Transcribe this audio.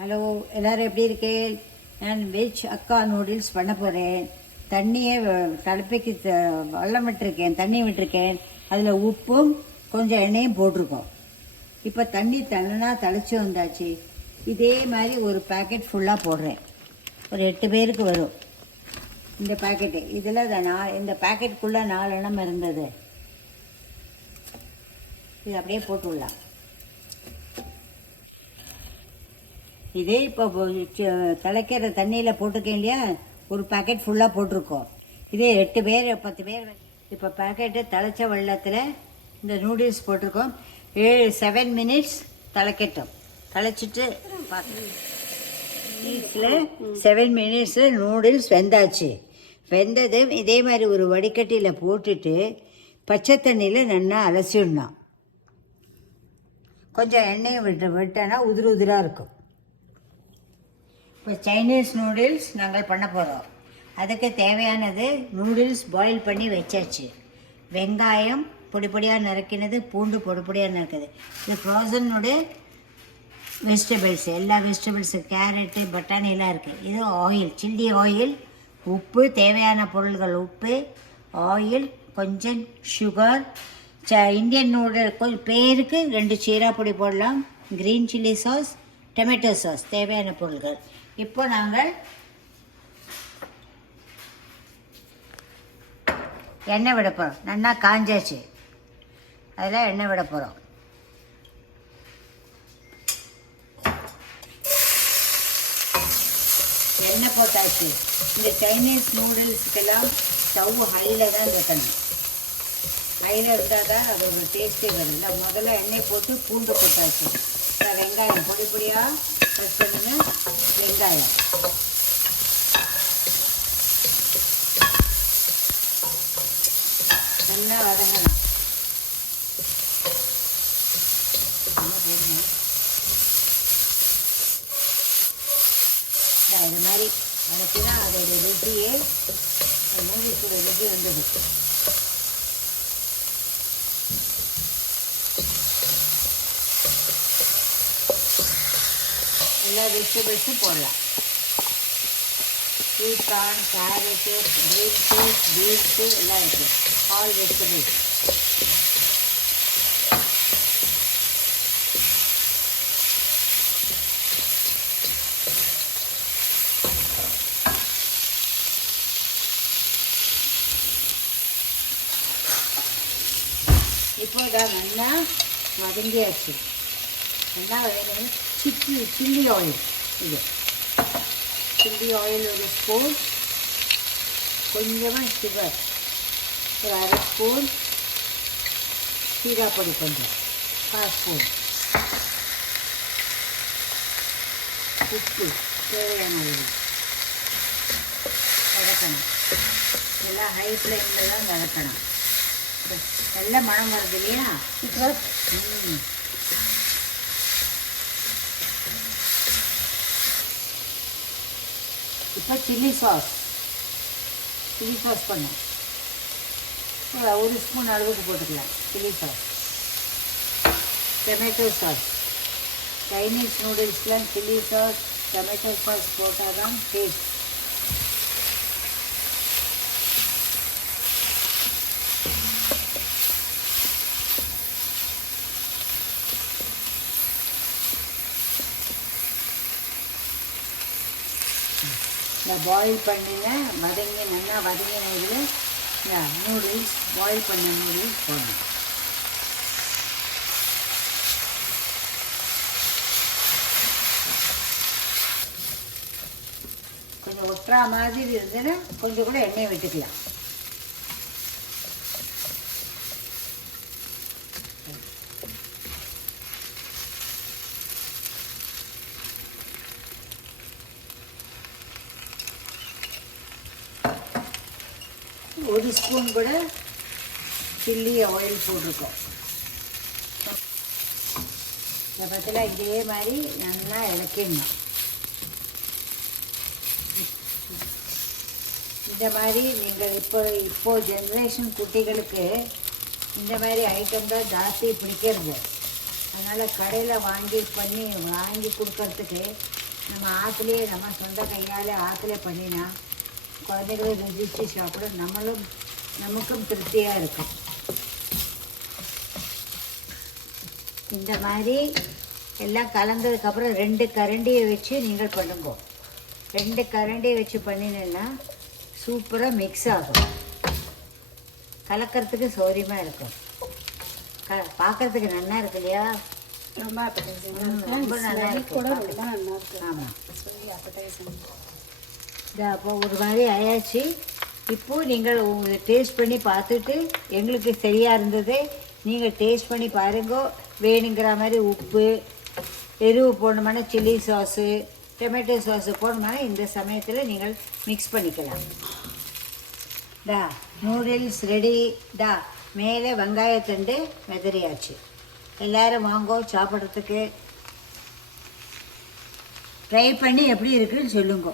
Hello, எல்லோரும் எப்படி இருக்கேன்? நான் வெஜ் அக்கா நூடுல்ஸ் பண்ண போகிறேன். தண்ணியை தலைப்பைக்கு வெள்ளம் விட்டுருக்கேன், தண்ணி விட்டுருக்கேன். அதில் உப்பும் கொஞ்சம் எண்ணெயும் போட்டிருக்கோம். இப்போ தண்ணி தண்ணினா தலைச்சி வந்தாச்சு. இதே மாதிரி ஒரு பேக்கெட் ஃபுல்லாக போடுறேன். ஒரு 8 பேருக்கு வரும் இந்த பேக்கெட்டு. இதில் இந்த பேக்கெட்டுக்குள்ளே 4 எண்ணம் இருந்தது. இது அப்படியே போட்டு விடலாம். இதே இப்போ தலைக்கிற தண்ணியில் போட்டிருக்கேன் இல்லையா, ஒரு பேக்கெட் ஃபுல்லாக போட்டிருக்கோம். இதே 8 பேர் 10 பேர். இப்போ பேக்கெட்டு தலைச்ச வெள்ளத்தில் இந்த நூடுல்ஸ் போட்டிருக்கோம். 7 மினிட்ஸ் தலைக்கட்டும். தலைச்சிட்டு பார்க்கலாம். 7 மினிட்ஸு நூடுல்ஸ் வெந்தாச்சு. வெந்ததும் இதே மாதிரி ஒரு வடிகட்டியில் போட்டுட்டு பச்சை தண்ணியில் நல்லா அலசிடணும். கொஞ்சம் எண்ணெயை விட்டோன்னா உதிராக இருக்கும். இப்போ சைனீஸ் நூடுல்ஸ் நாங்கள் பண்ண போகிறோம். அதுக்கு தேவையானது நூடுல்ஸ் பாயில் பண்ணி வச்சாச்சு. வெங்காயம் பொடி பொடியாக நறுக்கினது, பூண்டு பொடி பொடியாக நறுக்குது. இது ஃப்ரோசனுடைய வெஜிடபிள்ஸ், எல்லா வெஜிடபிள்ஸு, கேரட்டு, பட்டாணிலாம் இருக்குது. இது ஆயில், சில்லி ஆயில், உப்பு, தேவையான பொருள்கள் உப்பு, ஆயில், கொஞ்சம் சுகர், இந்தியன் நூடுல் கொஞ்சம் பேருக்கு 2 சீரா பொடி போடலாம், green chilli sauce, tomato sauce, தேவையான பொருள்கள். இப்போ நாங்கள் எண்ணெய் விட போகிறோம். நல்லா காஞ்சாச்சு. அதில் எண்ணெய் விட போகிறோம். எண்ணெய் போட்டாச்சு. இந்த சைனீஸ் நூடுல்ஸுக்கெல்லாம் ஸ்டவ் ஹையில் தான் வைக்கணும். ஹையில் இருந்தால் தான் அது ஒரு டேஸ்ட்டே வரும். இந்த முதல்ல எண்ணெய் போட்டு பூண்டு போட்டாச்சு. வெங்காயம் பொடி பொடியாக கட் பண்ணுங்க. வெங்காயம் நல்லா வதங்கணும். இது மாதிரி வதக்கினா அதோட ருசியே நூடுல்ஸோட ருசி வந்தது. எல்லா வெஜிடபிள்ஸும் போடலாம். Sweet corn, carrot, green peas, beans எல்லாம் இருக்குது. All vegetables. இப்போ இதான் நல்லா வதங்கியாச்சு. நல்லா வதங்கி சில்லி ஆயில், இது சில்லி ஆயில் ஒரு ஸ்பூன், கொஞ்சமாக சுகர் ஒரு 1/2 ஸ்பூன், சீரா பொடி கொஞ்சம் 1/4 ஸ்பூன், உப்பு தேவையான அளவு வதக்கணும். எல்லாம் ஹை ஃப்ளேமில் தான் வதக்கணும். நல்ல மணம் வருது இல்லையா? இப்போ சில்லி சாஸ் பண்ணோம். 1 ஸ்பூன் அளவுக்கு போட்டுக்கலாம் chilli sauce. Tomato sauce, Chinese நூடுல்ஸ்லாம் சில்லி சாஸ், டொமேட்டோ சாஸ் போட்டால் தான் டேஸ்ட். இந்த பாயில் பண்ணின நல்லா வதங்கின இதில் இந்த நூடுல்ஸ், பாயில் பண்ண நூடுல்ஸ் போடணும். கொஞ்சம் ஒட்டுறா மாதிரி இருந்ததுன்னா கொஞ்சம் கூட எண்ணெயை விட்டுக்கலாம். ஒரு ஸ்பூன் கூட சில்லி ஆயில் போட்டிருக்கோம். இந்த பத்தில் இதே மாதிரி நல்லா இலக்கிடணும். இந்த மாதிரி நீங்கள் இப்போ ஜென்ரேஷன் குட்டிகளுக்கு இந்த மாதிரி ஐட்டம் தான் ஜாஸ்தி பிடிக்கிறது. அதனால் கடையில் வாங்கி கொடுக்கறதுக்கு நம்ம ஆற்றுலேயே நம்ம சொந்த கையால் ஆற்றுல பண்ணினா குழந்தைகளும் ருசிச்சு சாப்பிட நமக்கும் திருப்தியாக இருக்கும். இந்த மாதிரி எல்லாம் கலந்ததுக்கப்புறம் 2 கரண்டியை வச்சு நீங்கள் பண்ணுங்க. 2 கரண்டியை வச்சு பண்ணினேன்னா சூப்பராக மிக்ஸ் ஆகும். கலக்கிறதுக்கு சௌரியமாக இருக்கும். பார்க்கறதுக்கு நல்லா இருக்கு இல்லையா? ரொம்ப நல்லா இருக்கு. ஆமாம். அப்போ ஒரு மாதிரி ஆயாச்சு. இப்போது நீங்கள் டேஸ்ட் பண்ணி பார்த்துட்டு எங்களுக்கு சரியாக இருந்தது. நீங்கள் டேஸ்ட் பண்ணி பாருங்க. வேணுங்கிற மாதிரி உப்பு எருவு போடணுமான சில்லி சாஸு டொமேட்டோ சாஸு போடணுமான இந்த சமயத்தில் நீங்கள் மிக்ஸ் பண்ணிக்கலாம். Noodles ready. மேலே வெங்காயத்தண்டு மெதறியாச்சு. எல்லோரும் வாங்கோ சாப்பிட்றதுக்கு. ட்ரை பண்ணி எப்படி இருக்குன்னு சொல்லுங்க.